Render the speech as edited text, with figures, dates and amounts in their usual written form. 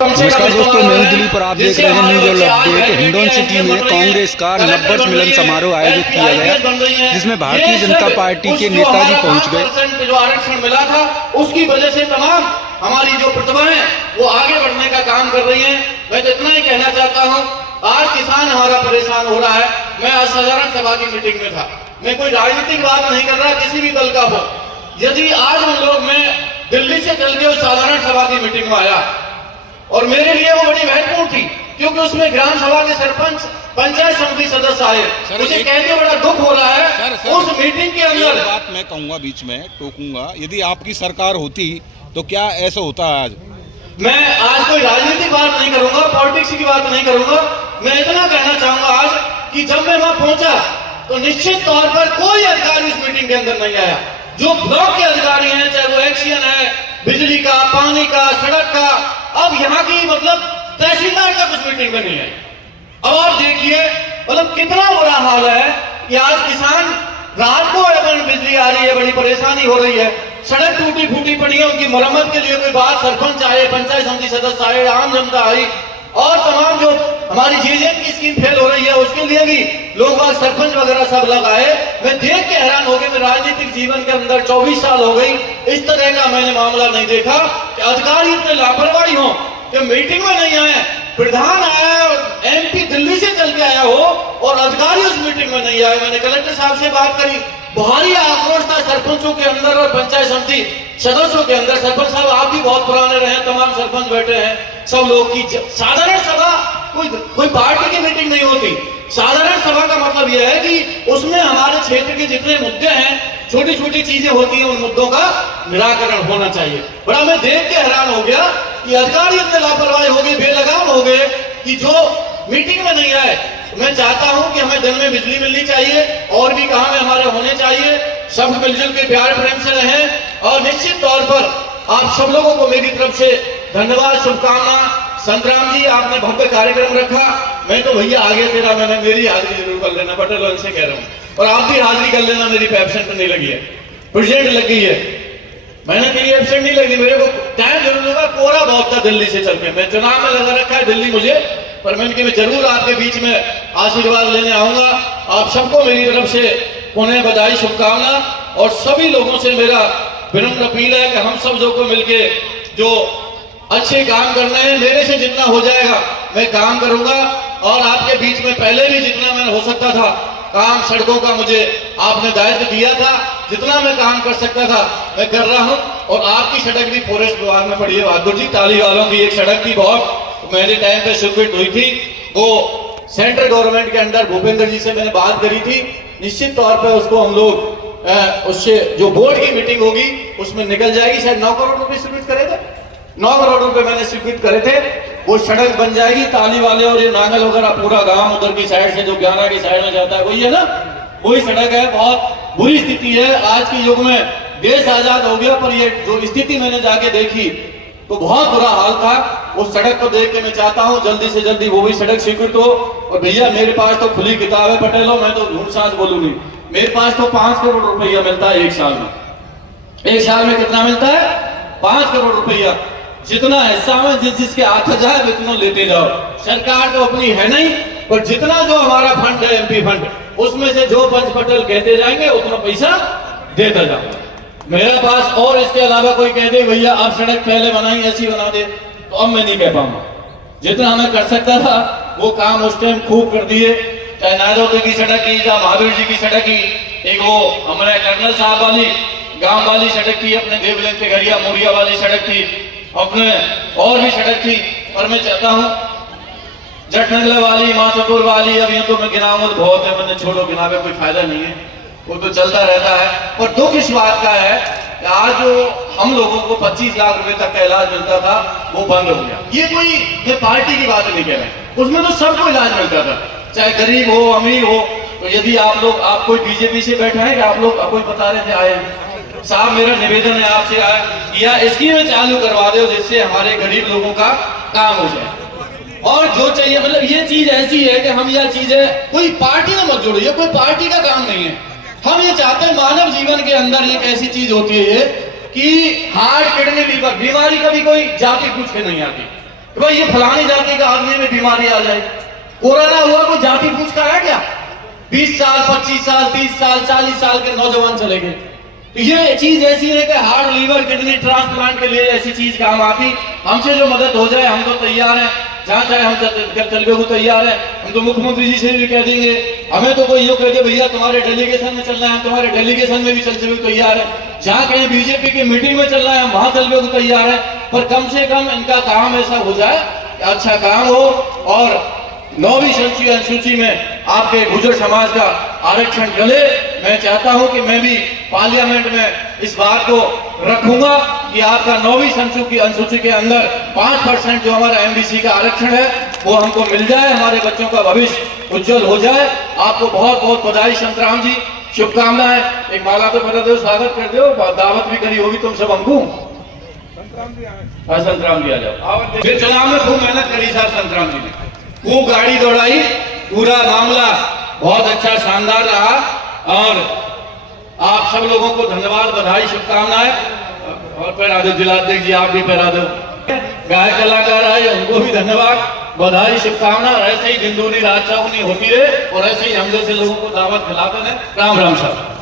नमस्कार दोस्तों, मैं हूं दिलीप और आप देख रहे हैं न्यूज अपडेट। हिंडौन सिटी में कांग्रेस का 90 मिलन समारोह आयोजित किया गया, जिसमें भारतीय जनता पार्टी के नेताजी पहुंच गए। जो आरक्षण मिला था उसकी वजह से तमाम हमारी जो प्रतिभा है वो आगे बढ़ने का काम कर रही है। मैं तो इतना ही कहना चाहता हूँ, आज किसान हमारा परेशान हो रहा है। मैं असाधारण सभा की मीटिंग में था। मैं कोई राजनीतिक बात नहीं कर रहा, किसी भी दल का हो। यदि आज हम लोग मैं दिल्ली से चल के उस साधारण सभा की मीटिंग में आया और मेरे लिए वो बड़ी महत्वपूर्ण थी, क्योंकि उसमें ग्राम सभा के सरपंच, पंचायत समिति सदस्य आए। मुझे कहते बड़ा दुख हो रहा है। उस मीटिंग के अंदर एक बात मैं कहूंगा, बीच में टोकूंगा, यदि आपकी सरकार होती तो क्या ऐसा होता है? आज मैं आज कोई राजनीतिक बात नहीं करूंगा, पॉलिटिक्स की बात नहीं करूंगा। मैं इतना कहना चाहूंगा आज कि जब मैं वहां पहुंचा तो निश्चित तौर पर कोई अधिकारी इस मीटिंग के अंदर नहीं आया। जो ब्लॉक के अधिकारी हैं, चाहे वो एक्शन है, बिजली का, पानी का, सड़क का, अब यहाँ की मतलब तहसीलदार तक उस मीटिंग में नहीं आई। अब आप देखिए मतलब कितना बुरा हाल है कि आज किसान रात को अगर बिजली आ रही है बड़ी परेशानी हो रही है, सड़क टूटी फूटी पड़ी है, उनकी मरम्मत के लिए कोई बात, सरपंच आए, पंचायत समिति सदस्य आए, आम जनता आई, और तमाम जो हमारी जीजेम की स्कीम फेल हो रही है उसके लिए भी लोग बाग, सरपंच वगैरह सब लोग आए। मैं देख के हैरान हो गया। मैं राजनीतिक जीवन के अंदर 24 साल हो गई, इस तरह का मैंने मामला नहीं देखा कि अधिकारी इतने लापरवाही हो कि मीटिंग में नहीं आए। प्रधान आया और एमपी दिल्ली से चल के आया हो और अधिकारी उस मीटिंग में नहीं आए। मैंने कलेक्टर साहब से बात करी, भारी आक्रोश था सरपंचों के अंदर और पंचायत समिति सदस्यों के अंदर। सरपंच साहब आप भी बहुत पुराने रहे, तमाम सरपंच बैठे हैं, सब लोग की साधारण सभा कोई पार्टी की मीटिंग नहीं होती। साधारण सभा का मतलब यह है कि उसमें हमारे क्षेत्र के जितने मुद्दे हैं, छोटी छोटी चीजें होती हैं, उन मुद्दों का निराकरण होना चाहिए। बड़ा मैं देख के हैरान हो गया कि अधिकारी इतने लापरवाही हो गए, बेलगाम हो गए कि जो मीटिंग में नहीं आए। मैं चाहता हूं कि हमें दिन में बिजली मिलनी चाहिए, और भी काम है हमारे होने चाहिए, सब मिलजुल के प्यार प्रेम से रहें। और निश्चित तौर पर आप सब लोगों को मेरी तरफ से धन्यवाद, शुभकामना। संतराम जी, आपने भव्य कार्यक्रम रखा। मैं तो भैया आगे तेरा, मैंने मेरी हाजिरी जरूर कर लेना, पटेल से कह रहा हूँ, और आप भी हाजिरी कर लेना। मेरी एब्सेंट नहीं लगी है, प्रेजेंट लग गई है। मैंने मेरी एब्सेंट नहीं लगी, मेरे को टाइम जरूर लगा, कोरा बहुत था दिल्ली से चल के। मैं चुनाव में लगा रखा है दिल्ली मुझे, पर मैंने मैं जरूर आपके बीच में आशीर्वाद लेने आऊंगा। आप सबको मेरी तरफ से पुनः बधाई, शुभकामना, और सभी लोगों से मेरा विनम्र अपील है कि हम सब लोग को मिलके जो अच्छे काम करने हैं, मेरे से जितना हो जाएगा मैं काम करूंगा। और आपके बीच में पहले भी जितना मैंने हो सकता था काम, सड़कों का मुझे आपने दायित्व दिया था, जितना मैं काम कर सकता था मैं कर रहा हूं। और आपकी सड़क भी फॉरेस्ट विभाग में पड़ी है बहादुर जी, ताली वालों की एक सड़क थी, बहुत मेरे टाइम पे स्वीकृत हुई थी, वो सेंट्रल गवर्नमेंट के अंडर भूपेंद्र जी से मैंने बात करी थी। निश्चित तौर पर उसको हम लोग उससे जो बोर्ड की मीटिंग होगी उसमें निकल जाएगी। शायद 9 करोड़ रुपए स्वीकृत करे थे, 9 करोड़ रुपए मैंने स्वीकृत करे थे। वो सड़क बन जाएगी, ताली वाले और ये नांगल वगैरह पूरा गांव उधर की साइड से जो ज्ञाना की साइड में जाता है वही है ना, वही सड़क है। बहुत बुरी स्थिति है आज के युग में, देश आजाद हो गया पर ये जो स्थिति मैंने जाके देखी तो बहुत बुरा हाल था। उस सड़क को देख के मैं चाहता हूँ जल्दी से जल्दी वो भी सड़क स्वीकृत हो। और भैया मेरे पास तो खुली किताब है पटेलो, मैं तो झूठ सांस बोलूं नहीं, मेरे पास तो 5 करोड़ रुपया मिलता है एक साल में। एक साल में कितना मिलता है? 5 करोड़ रुपया। जितना हिस्सा में जिसके हाथ जाए उतना लेते जाओ। सरकार तो अपनी है नहीं, पर जितना जो हमारा फंड है एमपी फंड, उसमें से जो पंच पटेल कहते जाएंगे उतना पैसा देता जाओ। मेरे पास और इसके अलावा कोई कह दे भैया आप सड़क पहले बनाई ऐसी बना दे, तो अब मैं नहीं कह पाऊंगा। जितना हमें कर सकता था वो काम उस टाइम खूब कर दिए, चाहे नायदौती की सड़क की, चाहे महावीर जी की सड़क की, एक वो हमारे कर्नल साहब वाली गांव वाली सड़क थी, अपने देवलिंग के घरिया मोरिया वाली सड़क थी, अपने और भी सड़क थी। और मैं चाहता हूँ जटनगला वाली, माचपुर वाली, अब यूं तो मैं गिनाऊंगा तो बहुत है, मैंने छोड़ो, गिनावे कोई फायदा नहीं है, वो तो चलता रहता है। पर दुख इस बात का है कि आज जो हम लोगों को 25 लाख रुपए तक का इलाज मिलता था वो बंद हो गया। ये कोई मैं पार्टी की बात नहीं कह रहे, उसमें तो सबको इलाज मिलता था, चाहे गरीब हो अमीर हो। तो यदि आप लोग, आप कोई बीजेपी से बैठे हैं कि आप लोग कोई बता रहे थे आए साहब, मेरा निवेदन है आपसे या स्कीमें चालू करवा दो जिससे हमारे गरीब लोगों का काम हो जाए। और जो चाहिए मतलब ये चीज ऐसी है कि हम यह चीजें कोई पार्टी में मत जोड़ो, ये कोई पार्टी का काम नहीं है। हम ये चाहते हैं मानव जीवन के अंदर एक ऐसी चीज होती है कि हार्ट, किडनी, लीवर बीमारी कभी कोई जाति पूछ के नहीं आती। कि भाई ये फलानी जाति का आदमी में बीमारी आ जाए। कोरोना हुआ कोई जाति पूछ का है क्या? 20 साल 25 साल 30 साल 40 साल के नौजवान चले गए। तो ये चीज ऐसी है कि हार्ट लीवर किडनी ट्रांसप्लांट के लिए ऐसी चीज काम आती। हमसे जो मदद हो जाए हम तो तैयार हैं, जहाँ चाहे हम चलने को तैयार हैं। हम तो मुख्यमंत्री जी से भी कह देंगे, हमें तो कोई यूँ कह दे भैया तुम्हारे डेलीगेशन में चलना है, हम तुम्हारे डेलीगेशन में भी चलने को तैयार है। जहाँ कहीं बीजेपी की मीटिंग में चलना है हम वहां चलने को तैयार है। पर कम से कम इनका काम ऐसा हो जाए कि अच्छा काम हो और 9वीं अनुसूची में आपके गुर्जर समाज का आरक्षण चले। मैं चाहता हूं कि मैं भी पार्लियामेंट में इस बात को रखूंगा कि आपका 9वीं अनुसूची के अंदर 5% जो हमारा एमबीसी का आरक्षण है वो हमको मिल जाए, हमारे बच्चों का भविष्य उज्जवल हो जाए। आपको बहुत बहुत बधाई संतराम जी, शुभकामनाएं। एक माला तो बता दो, स्वागत कर दो, दावत भी करी होगी तुम सब हमको। संतराम जी आ जाओ। फिर चुनाव में खूब मेहनत करी साहब संतराम जी ने, खूब गाड़ी दौड़ाई, पूरा मामला बहुत अच्छा शानदार रहा। और आप सब लोगों को धन्यवाद, बधाई, शुभकामनाएं। और पैरा दो जिलाध्यक्ष जी, आप भी पैरा दो। गायक कलाकार आए उनको भी धन्यवाद, बधाई, शुभकामना। ऐसे ही दिंदूरी राज चौकनी होती रहे और ऐसे ही हम जैसे लोगों को दावत खिलाते रहे। राम राम साहब।